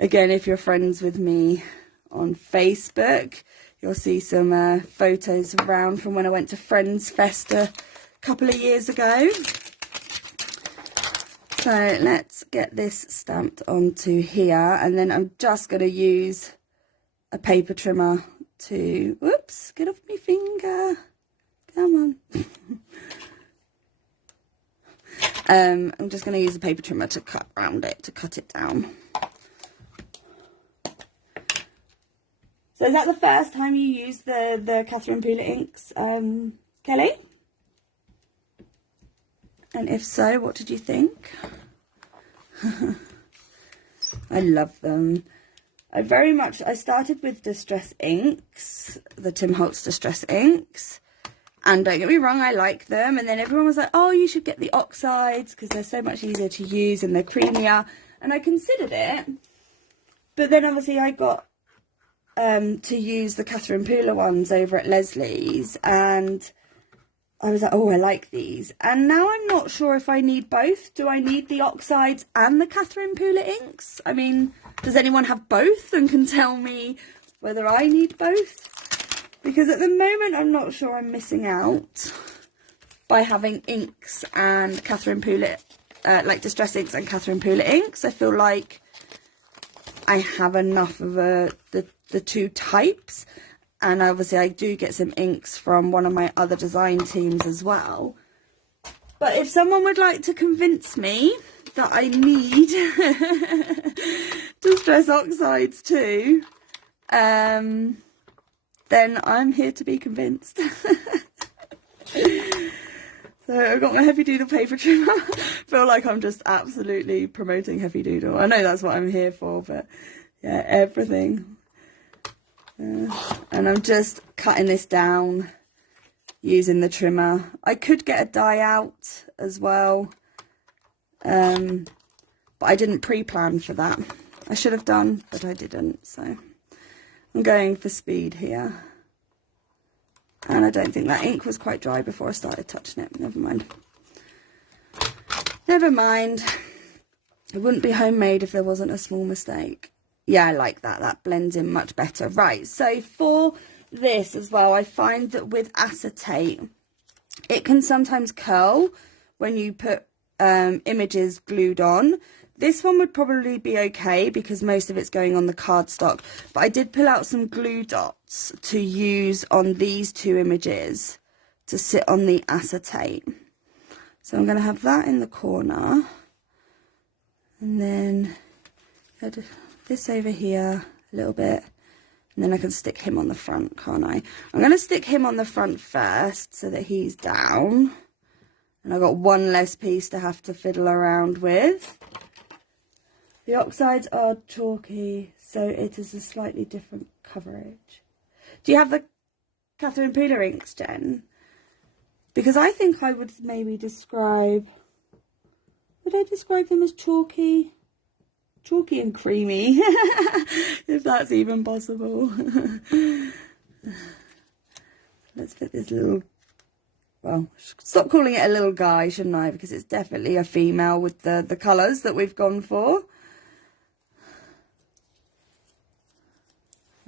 Again, if you're friends with me on Facebook, you'll see some photos around from when I went to Friends Fest a couple of years ago. So let's get this stamped onto here, and then I'm just going to use a paper trimmer to, whoops, get off my finger, come on. I'm just going to use a paper trimmer to cut around it, to cut it down. So is that the first time you used the Catherine Pooler inks, Kelly? And if so, what did you think? I love them. I started with Distress inks, the Tim Holtz Distress inks. And don't get me wrong, I like them. And then everyone was like, oh, you should get the oxides because they're so much easier to use and they're creamier. And I considered it. But then obviously I got to use the Catherine Pooler ones over at Leslie's. And I was like, oh, I like these. And now I'm not sure if I need both. Do I need the oxides and the Catherine Pooler inks? I mean, does anyone have both and can tell me whether I need both? Because at the moment, I'm not sure I'm missing out by having inks and Catherine Pooler, like Distress inks and Catherine Pooler inks. I feel like I have enough of the two types. And obviously I do get some inks from one of my other design teams as well. But if someone would like to convince me that I need Distress oxides too, then I'm here to be convinced. So I've got my Heffy Doodle paper trimmer. I feel like I'm just absolutely promoting Heffy Doodle. I know that's what I'm here for, but yeah, everything. And I'm just cutting this down using the trimmer. I could get a die out as well, but I didn't pre-plan for that. I should have done, but I didn't. So I'm going for speed here. And I don't think that ink was quite dry before I started touching it. Never mind. Never mind. It wouldn't be homemade if there wasn't a small mistake. Yeah, I like that. That blends in much better. Right, so for this as well, I find that with acetate, it can sometimes curl when you put images glued on. This one would probably be okay because most of it's going on the cardstock. But I did pull out some glue dots to use on these two images to sit on the acetate. So I'm going to have that in the corner. And then head this over here a little bit, and then I can stick him on the front, can't I? I'm going to stick him on the front first so that he's down, and I've got one less piece to have to fiddle around with. The oxides are chalky, so it is a slightly different coverage. Do you have the Catherine Pooler inks, Jen? Because I think I would maybe describe, would I describe them as chalky? Chalky and creamy, if that's even possible. Let's fit this little, well, stop calling it a little guy, shouldn't I? Because it's definitely a female with the colours that we've gone for.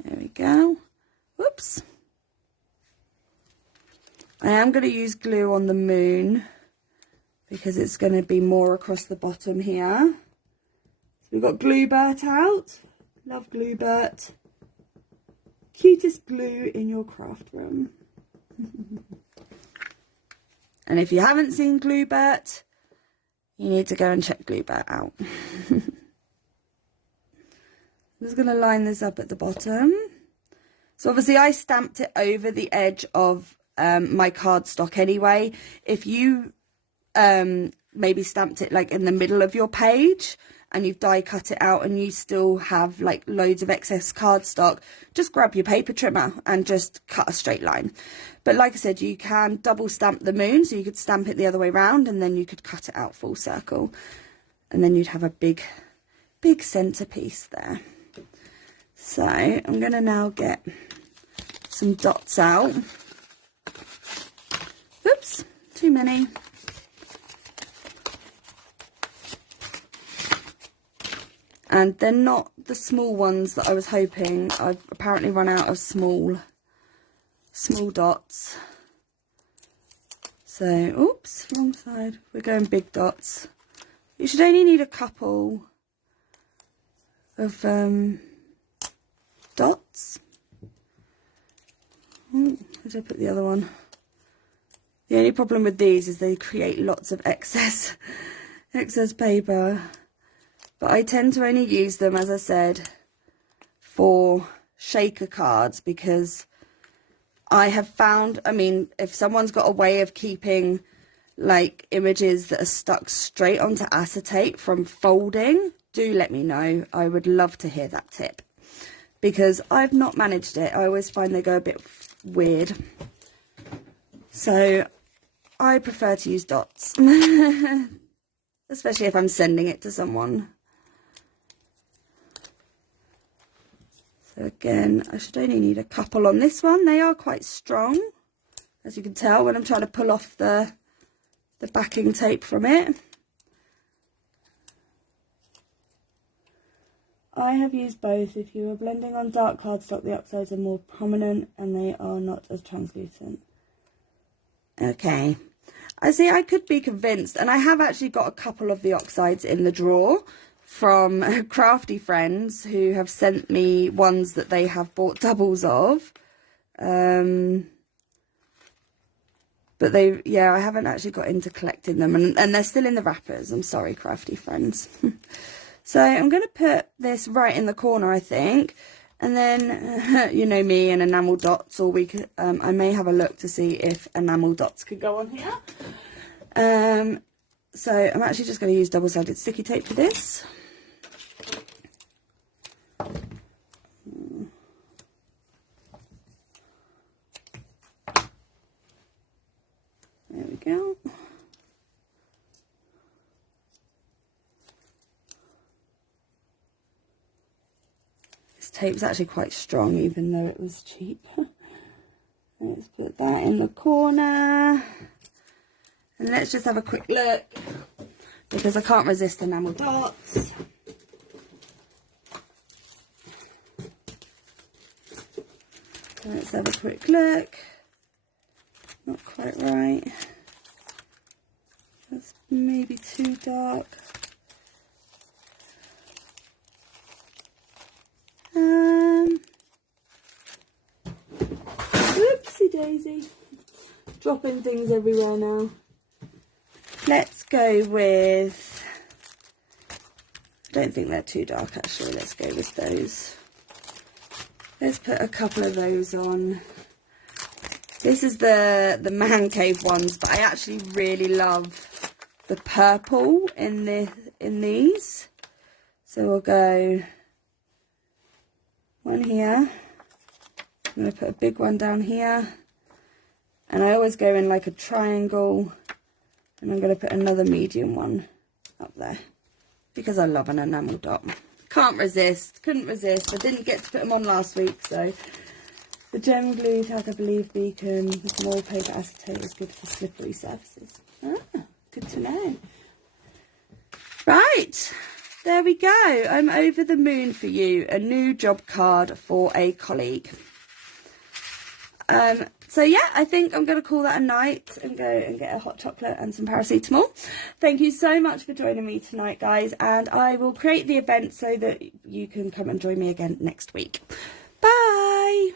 There we go. Whoops. I am going to use glue on the moon because it's going to be more across the bottom here. We've got Gluebert out. Love Gluebert. Cutest glue in your craft room. And if you haven't seen Gluebert, you need to go and check Gluebert out. I'm just going to line this up at the bottom. So obviously I stamped it over the edge of my cardstock anyway. If you maybe stamped it like in the middle of your page, and you've die cut it out and you still have like loads of excess cardstock, just grab your paper trimmer and just cut a straight line. But like I said, you can double stamp the moon, so you could stamp it the other way around and then you could cut it out full circle. And then you'd have a big centerpiece there. So I'm going to now get some dots out. Oops, too many. And they're not the small ones that I was hoping. I've apparently run out of small dots. So, oops, wrong side. We're going big dots. You should only need a couple of dots. Where did I put the other one? The only problem with these is they create lots of excess paper. But I tend to only use them, as I said, for shaker cards, because I have found, I mean, if someone's got a way of keeping like images that are stuck straight onto acetate from folding, do let me know. I would love to hear that tip, because I've not managed it. I always find they go a bit weird. So I prefer to use dots, especially if I'm sending it to someone. So again, I should only need a couple on this one. They are quite strong, as you can tell when I'm trying to pull off the backing tape from it. I have used both. If you are blending on dark cardstock, the oxides are more prominent and they are not as translucent. Okay, I see, I could be convinced, and I have actually got a couple of the oxides in the drawer from crafty friends who have sent me ones that they have bought doubles of. But I haven't actually got into collecting them, and they're still in the wrappers. I'm sorry, crafty friends. So I'm going to put this right in the corner, I think. And then, you know me and enamel dots, or we could, I may have a look to see if enamel dots could go on here. So I'm actually just going to use double-sided sticky tape for this. There we go. Tape's actually quite strong, even though it was cheap. Let's put that in the corner, and let's just have a quick look, because I can't resist enamel dots. Let's have a quick look. Not quite right. That's maybe too dark. Whoopsie daisy. Dropping things everywhere now. Let's go with, I don't think they're too dark actually. Let's go with those. Let's put a couple of those on. This is the man cave ones, but I actually really love the purple in these. So we'll go one here. I'm going to put a big one down here, and I always go in like a triangle, and I'm going to put another medium one up there because I love an enamel dot. Can't resist, couldn't resist. I didn't get to put them on last week, so the gem glue has, I believe, beacon with more paper acetate is good for slippery surfaces. Ah, good to know. Right. There we go. I'm over the moon for you. A new job card for a colleague. So yeah, I think I'm going to call that a night and go and get a hot chocolate and some paracetamol. Thank you so much for joining me tonight, guys. And I will create the event so that you can come and join me again next week. Bye.